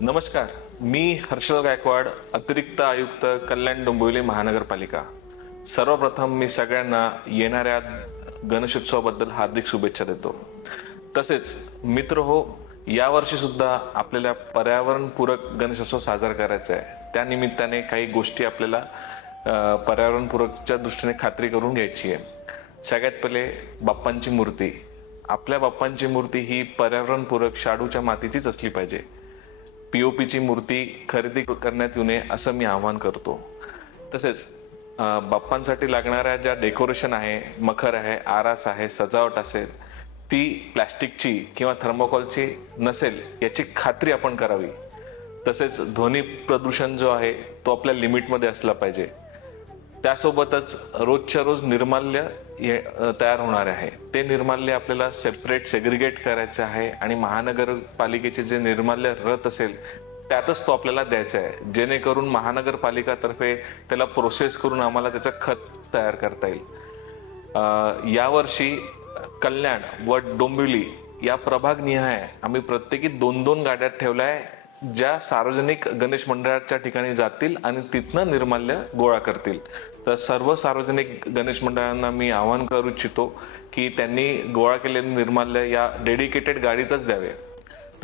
नमस्कार, मी हर्षल गायकवाड, अतिरिक्त आयुक्त कल्याण डोंबिवली महानगरपालिका। सर्वप्रथम मी सगळ्यांना येणाऱ्या गणेशोत्सवाबद्दल हार्दिक शुभेच्छा देतो। तसेच मित्र हो, यावर्षी सुद्धा आपल्याला पर्यावरणपूरक गणेशोत्सव साजरा करायचा आहे। त्या निमित्ताने काही गोष्टी आपल्याला पर्यावरणपूरकच्या दृष्टीने खात्री करून घ्यायची आहे। सगळ्यात पहिले बाप्पांची मूर्ती। आपल्या बाप्पांची मूर्ती ही पर्यावरणपूरक शाडूच्या मातीचीच असली पाहिजे। पीओपीची मूर्ती खरेदी करण्यात येऊ नये असं मी आवाहन करतो। तसेच बाप्पांसाठी लागणाऱ्या ज्या डेकोरेशन आहे, मखर आहे, आरास आहे, सजावट असेल, ती प्लॅस्टिकची किंवा थर्मोकॉलची नसेल याची खात्री आपण करावी। तसेच ध्वनी प्रदूषण जो आहे तो आपल्या लिमिटमध्ये असला पाहिजे। त्यासोबतच रोजच्या रोज निर्माल्य तयार होणार आहे, ते निर्माल्य आपल्याला सेग्रिगेट करायचे आहे आणि महानगरपालिकेचे जे निर्माल्य रथ असेल त्यातच तो आपल्याला द्यायचा आहे, जेणेकरून महानगरपालिकातर्फे त्याला प्रोसेस करून आम्हाला त्याचं खत तयार करता येईल। यावर्षी कल्याण व डोंबिवली या प्रभागनिहाय आम्ही प्रत्येकी 2-2 गाड्या ठेवल्या, ज्या सार्वजनिक गणेश मंडळाच्या ठिकाणी जातील आणि तिथनं निर्माल्य गोळा करतील। तर सर्व सार्वजनिक गणेश मंडळांना मी आवाहन करू इच्छितो की त्यांनी गोळा केलेले निर्माल्य या डेडिकेटेड गाडीतच द्यावे।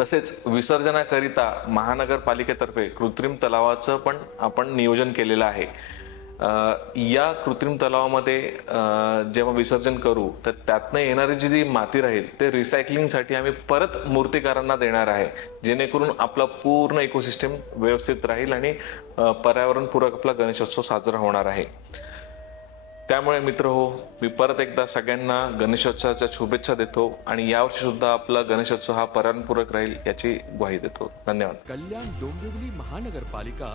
तसेच विसर्जनाकरिता महानगरपालिकेतर्फे कृत्रिम तलावाचं पण आपण नियोजन केलेलं आहे। या कृत्रिम तलावामध्ये जेव्हा विसर्जन करू तर त्यातनं येणारी जी माती राहील ते रिसायकलिंगसाठी आम्ही परत मूर्तिकारांना देणार आहे, जेणेकरून आपला पूर्ण इकोसिस्टम व्यवस्थित राहील आणि पर्यावरणपूरक आपला गणेशोत्सव साजरा होणार आहे। त्यामुळे मित्र हो, मी परत एकदा सगळ्यांना गणेशोत्सवाच्या शुभेच्छा देतो आणि यावर्षी सुद्धा आपला गणेशोत्सव हा पर्यावरणपूरक राहील याची ग्वाही देतो। धन्यवाद। कल्याण डोंबिवली महानगरपालिका